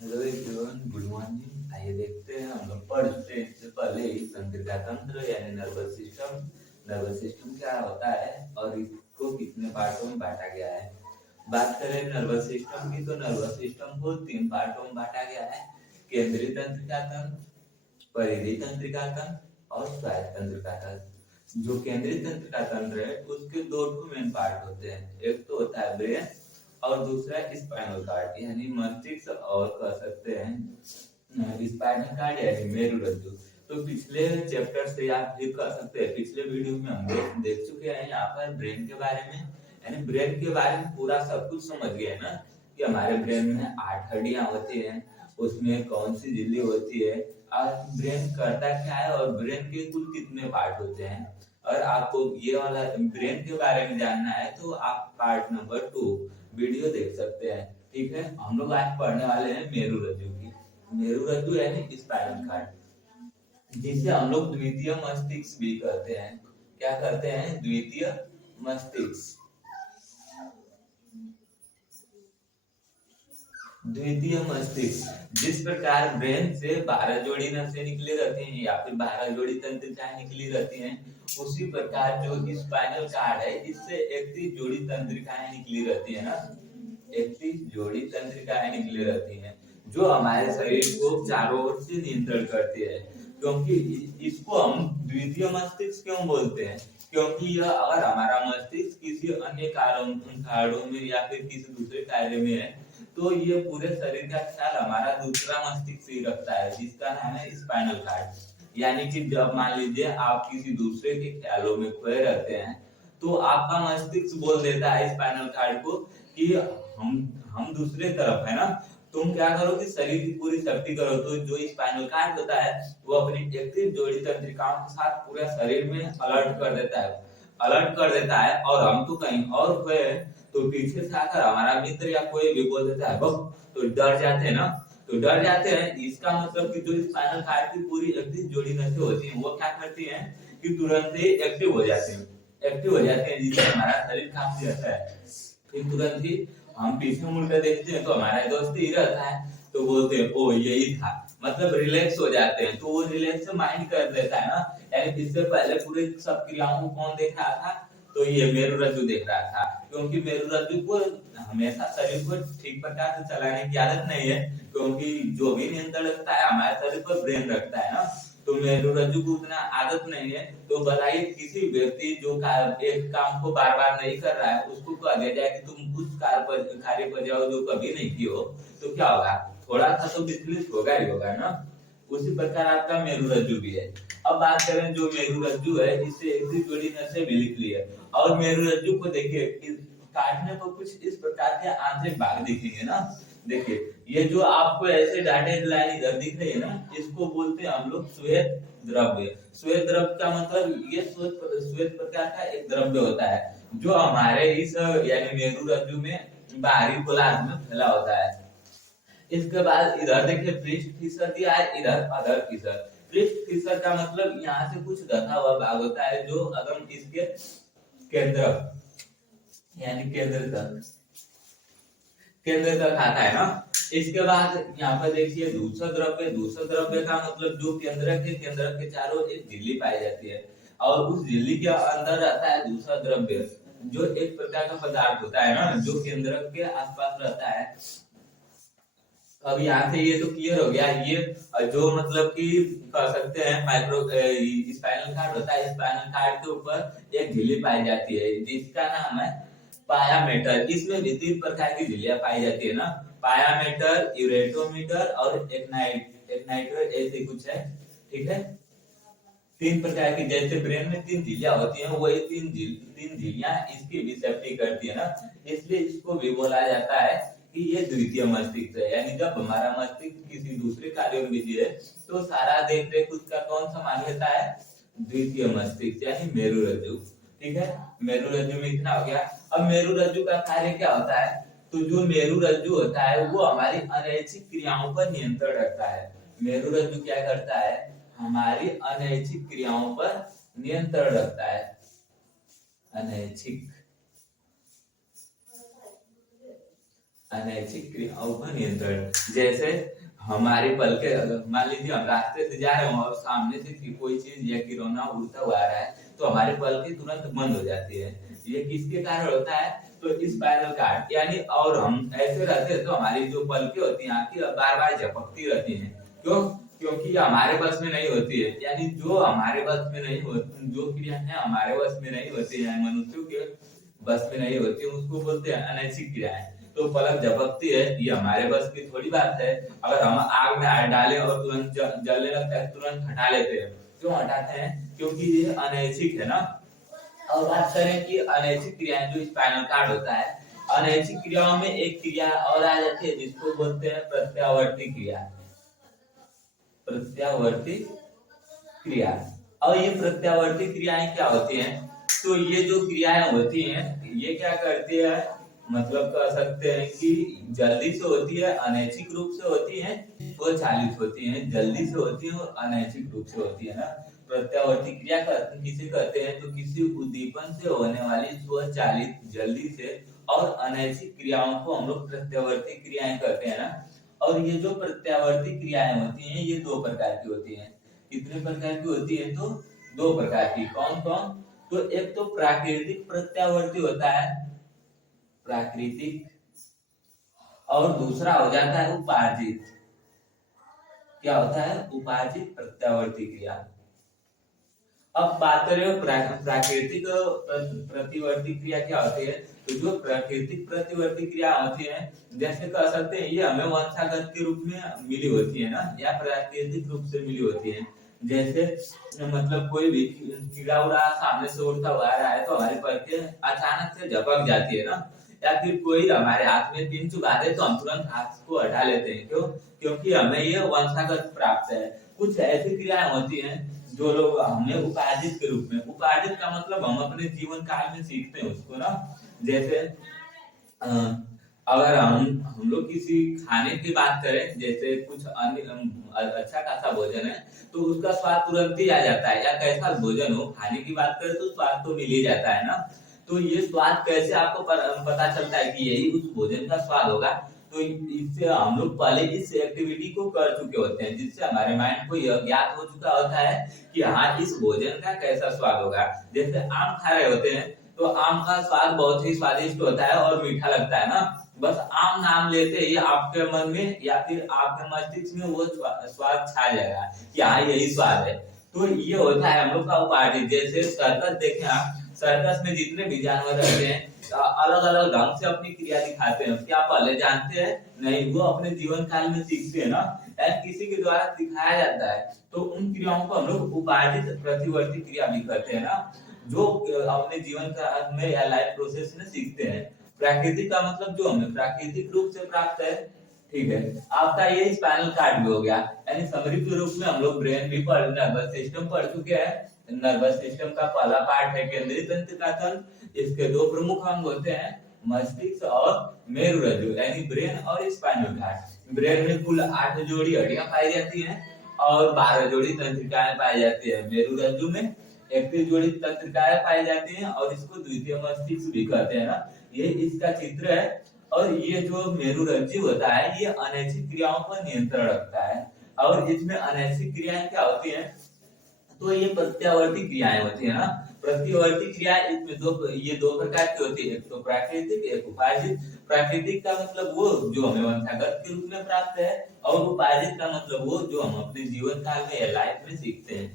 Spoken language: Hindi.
Hello everyone, good morning. आइए देखते हैं, हम लोग पढ़ चुके हैं इससे पहले ही तंत्रिका तंत्र यानी नर्वस सिस्टम। नर्वस सिस्टम क्या होता है और इसको कितने पार्टों में बांटा गया है। बात करें नर्वस सिस्टम की, तो नर्वस सिस्टम को 3 पार्टों में बांटा गया है: केंद्रीय तंत्रिका तंत्र, परिधि तंत्रिका तंत्र और स्वायत्त तंत्रिका तंत्र। जो केंद्रीय तंत्रिका तंत्र है उसके दो मेन पार्ट होते हैं, एक तो होता है ब्रेन और दूसरा स्पाइनल कार्ड यानी मस्तिष्क, और कह सकते हैं स्पाइनल कार्ड यानी मेरुरज्जु। तो पिछले चैप्टर से आप भी कह सकते हैं, पिछले वीडियो में हम देख चुके हैं यहाँ पर ब्रेन के बारे में, यानी ब्रेन के बारे में पूरा सब कुछ समझ गए ना कि हमारे ब्रेन में 8 हड्डियां होती हैं, उसमें कौन सी झिल्ली होती है और ब्रेन करता क्या है और ब्रेन के कुल कितने पार्ट होते हैं। और आपको ये वाला ब्रेन के बारे में जानना है तो आप पार्ट नंबर 2 वीडियो देख सकते हैं। ठीक है, हम लोग आज पढ़ने वाले हैं मेरुरज्जु की। मेरुरज्जु यानी स्पाइनल कार्ड, जिसे हम लोग द्वितीय मस्तिष्क भी कहते हैं। क्या कहते हैं? द्वितीय मस्तिष्क। द्वितीय मस्तिष्क, जिस प्रकार ब्रेन से 12 जोड़ी नसें निकली रहती हैं या फिर 12 जोड़ी तंत्रिकाएं निकली रहती हैं, उसी प्रकार जो स्पाइनल कार्ड है इससे 31 जोड़ी तंत्रिकाएं निकली रहती है ना, 31 जोड़ी तंत्रिकाएं निकली रहती हैं जो हमारे शरीर को चारों ओर से नियंत्रण करती है। क्योंकि इसको हम द्वितीय मस्तिष्क क्यों बोलते हैं? क्योंकि यह अगर हमारा मस्तिष्क किसी अन्य कार्यों में या फिर किसी दूसरे कार्य में है तो ये पूरे शरीर का ख्याल हमारा दूसरा मस्तिष्क ही रखता है, जिसका नाम है स्पाइनल कार्ड। यानी कि जब मान लीजिए आप किसी दूसरे के ख्यालों में खोए रहते हैं तो आपका मस्तिष्क बोल देता है स्पाइनल कार्ड को कि हम दूसरे तरफ है ना, तुम क्या करो कि शरीर की पूरी शक्ति करो। तो जो स्पाइनल कार्ड होता है वो अपनी 31 जोड़ी तंत्रिकाओं के साथ पूरे शरीर में अलर्ट कर देता है और हम तो कहीं और खोए तो पीछे से आकर हमारा मित्र या कोई भी बोल देता है बम, तो डर जाते हैं ना, तो डर जाते हैं। इसका मतलब कि जो स्पाइनल कार्ड की पूरी 31 जोड़ी नसें होती हैं वो क्या करती हैं कि तुरंत ही एक्टिव हो जाते हैं, जिससे हमारा शरीर काफी रहता है। फिर तुरंत ही हम पीछे मुड़कर देखते हैं तो हमारा दोस्त ही रहता है, तो बोलते हैं ओ यही था, मतलब रिलैक्स हो जाते हैं। तो वो रिलैक्स माइंड कर देता है ना, यानी इससे पहले पूरे सब क्रियाओं को कौन देख रहा था? तो ये मेरुरज्जु देख रहा था, क्योंकि मेरुरज्जु को हमेशा शरीर को ठीक प्रकार से चलाने की आदत नहीं है, क्योंकि जो भी नियंत्रण रखता है हमारे शरीर पर ब्रेन रखता है ना, तो मेरुरज्जु को उतना आदत नहीं है। तो बताइए किसी व्यक्ति जो एक काम को बार बार नहीं कर रहा है उसको कह दिया जाए कि तुम उस कार्य पर जाओ जो कभी नहीं की हो, तो क्या होगा? थोड़ा सा तो विचलित होगा ही होगा ना। उसी प्रकार आपका मेरुरज्जु भी है। अब बात करें जो मेरुरज्जु है, इससे एक भी जोड़ी नसें भी निकली है और मेरुरज्जु को देखिए काटने को कुछ इस प्रकार के आंतरिक भाग दिखेंगे ना। देखिए ये जो आपको ऐसे डॉटेड लाइन इधर दिख रही है ना, इसको बोलते हैं हम लोग श्वेत द्रव्य। श्वेत द्रव्य का मतलब ये श्वेत प्रकार का एक द्रव्य होता है जो हमारे इस यानी मेरुरज्जु में बाहरी गोलार्ध में फैला होता है। इसके बाद इधर देखिए पृष्ठ फीसर दिया है, इधर अधर फीसर। पृष्ठ फीसर का मतलब यहाँ से कुछ धसा हुआ भाग होता है जो अगर इसके केंद्र यानी केंद्र तक आता है ना। इसके बाद यहाँ पर देखिए दूसरा द्रव्य का मतलब जो केंद्र के चारों एक झिल्ली पाई जाती है और उस झिल्ली के अंदर रहता है दूसरा द्रव्य जो एक प्रकार का पदार्थ होता है ना, जो केंद्र के आसपास रहता है। अब यहाँ से ये तो क्लियर हो गया। ये जो मतलब कि कह सकते हैं माइक्रो स्पाइनल कार्ड होता है, स्पाइनल कार्ड के ऊपर एक झिल्ली पाई जाती है जिसका नाम है पायामेटर। इसमें भी 3 प्रकार की झिल्लियां पाई जाती है ना, पायामेटर, यूरेटोमीटर और एक्नाइटर ऐसे कुछ है। ठीक है, 3 प्रकार की, जैसे ब्रेन में 3 झिल्लियां होती हैं वही 3 झिल्लियां इसकी भी सेफ्टी करती है ना, इसलिए इसको भी बोला जाता है कि ये द्वितीय मस्तिष्क है। यानी जब हमारा मस्तिष्क किसी दूसरे कार्य में बिजी है तो सारा देख रेख उसका कौन संभाल लेता है? द्वितीय मस्तिष्क यानी मेरुरज्जु। ठीक है, मेरुरज्जु में इतना हो गया। अब मेरुरज्जु का कार्य क्या होता है? तो जो मेरुरज्जु होता है वो हमारी अनैच्छिक क्रियाओं पर नियंत्रण रखता है। मेरुरज्जु क्या करता है? हमारी अनैच्छिक क्रियाओं पर नियंत्रण रखता है। अनैच्छिक अनैच्छिक क्रियाओं का नियंत्रण, जैसे हमारे पलके, मान लीजिए हम रास्ते से जा रहे हो और सामने से कोई चीज या किरौना उड़ता हुआ आ रहा है तो हमारे पलके तुरंत बंद हो जाती है। ये किसके कारण होता है? तो स्पाइनल कार्ड यानी, और हम ऐसे रहते हैं तो हमारी जो पलके होती हैं आंखें बार बार झपकती रहती हैं। क्यों? क्योंकि हमारे बस में नहीं होती है। यानी जो हमारे बस में नहीं होती, जो क्रिया है हमारे बस में नहीं होती है, मनुष्यों के बस में नहीं होती है, उसको बोलते हैं अनैच्छिक क्रियाएं। तो पलक झपकती है, ये हमारे बस की थोड़ी बात है। अगर हम आग में हाथ डालें और तुरंत जलने लगता है, तुरंत हटा लेते हैं। क्यों हटाते हैं? क्योंकि ये अनैच्छिक है ना। और बात करें कि अनैच्छिक क्रियाएं, जो स्पाइनल कार्ड होता है, अनैच्छिक क्रियाओं में एक क्रिया और आ जाती है जिसको बोलते हैं प्रत्यावर्ती क्रिया। प्रत्यावर्ती क्रिया। और ये प्रत्यावर्ती क्रियाएं क्या होती हैं? तो ये जो क्रियाएं होती हैं ये क्या करती है, मतलब कह सकते हैं कि जल्दी से होती है, अनैच्छिक रूप से होती है, स्वचालित होती है। जल्दी से होती है और अनैच्छिक रूप से होती है ना। प्रत्यावर्ती क्रिया किसे कहते हैं? तो किसी उद्दीपन से होने वाली स्वचालित, जल्दी से और अनैच्छिक क्रियाओं को हम लोग प्रत्यावर्ती क्रियाएं कहते हैं ना। और ये जो प्रत्यावर्ती क्रियाएं होती हैं ये दो प्रकार की होती हैं। कितने प्रकार की होती है? तो दो प्रकार की। कौन कौन? तो एक तो प्राकृतिक प्रत्यावर्ती होता है, प्राकृतिक, और दूसरा हो जाता है उपार्जित। क्या होता है? उपार्जित प्रत्यावर्ती क्रिया। अब बात करें प्राकृतिक प्रतिवर्ती क्रिया क्या होती है। तो जो प्राकृतिक प्रतिवर्ती क्रिया होती है, जैसे कह सकते हैं ये हमें वंशागत के रूप में मिली होती है ना, या प्राकृतिक रूप से मिली होती है। जैसे मतलब कोई भी कीड़ा उड़ा सामने से उड़ता हुआ आ रहा है तो हमारे पलके अचानक से झपक जाती है ना। या फिर कोई हमारे हाथ में पिन चुभा दे तो हम तुरंत हाथ को हटा लेते हैं। क्यों? क्योंकि हमें ये वंशागत प्राप्त है। कुछ ऐसी क्रियाएं होती हैं जो लोग हमने उपार्जित के रूप में, उपार्जित का मतलब हम अपने जीवन काल में सीखते हैं उसको ना। जैसे अगर हम लोग किसी खाने की बात करें, जैसे कुछ अन्य अच्छा खासा भोजन है तो उसका स्वाद तुरंत ही आ जाता है, या कैसा भोजन हो, खाने की बात करें तो स्वाद तो मिल ही जाता है ना। तो ये स्वाद कैसे आपको पता चलता है कि यही उस भोजन का स्वाद होगा? तो इससे हम लोग पहले इस एक्टिविटी को कर चुके होते हैं, जिससे हमारे माइंड को यह ज्ञात हो चुका होता है कि हाँ इस भोजन का कैसा स्वाद होगा। जैसे आम खा रहे होते हैं तो आम का स्वाद बहुत ही स्वादिष्ट होता है और मीठा लगता है ना। बस आम नाम लेते ही आपके मन में या फिर आपके मस्तिष्क में वो स्वाद छा जाएगा कि हाँ यही स्वाद है। तो ये होता है हम लोग का उपाधि। जैसे सर्कस देखें आप, सर्कस में जितने भी जानवर रहते हैं अलग अलग ढंग से अपनी क्रिया दिखाते हैं। क्या पहले जानते हैं? नहीं, वो अपने जीवन काल में सीखते हैं ना, किसी के द्वारा दिखाया जाता है। तो उन क्रियाओं को हम लोग उपार्जित प्रतिवर्ती क्रिया भी कहते हैं ना, जो अपने जीवन काल में या लाइफ प्रोसेस में सीखते हैं। प्राकृतिक का मतलब जो हमें प्राकृतिक रूप से प्राप्त है। ठीक है, आपका ये स्पाइनल कार्ड भी हो गया। यानी समरी के रूप में हम लोग ब्रेन भी पढ़, नर्वस सिस्टम पढ़ चुके हैं। नर्वस सिस्टम का पहला पार्ट है केंद्रीय तंत्र का तंत्र। इसके दो प्रमुख अंग होते हैं, मस्तिष्क और मेरुरज्जु, यानी ब्रेन और स्पाइनल कार्ड। ब्रेन में कुल 8 जोड़ी हड्डियां पाई जाती हैं और 12 जोड़ी तंत्रिकाएं पाई जाती है। मेरुरज्जु में 31 जोड़ी तंत्रिकाएं पाई जाती हैं और इसको द्वितीय मस्तिष्क भी कहते हैं ना। ये इसका चित्र है। और ये जो मेरुरज्जु होता है ये अनैच्छिक क्रियाओं पर नियंत्रण रखता है। और इसमें अनैच्छिक क्रियाएं क्या होती हैं? तो ये प्रत्यावर्ती क्रियाएं होती है ना। प्रतिवर्ती क्रिया इसमें ये दो प्रकार की होती है, एक तो प्राकृतिक, एक उपार्जित। प्राकृतिक का मतलब वो जो हमें वंशागत के रूप में प्राप्त है, और उपार्जित का मतलब वो जो हम अपने जीवन काल में या लाइफ में सीखते हैं।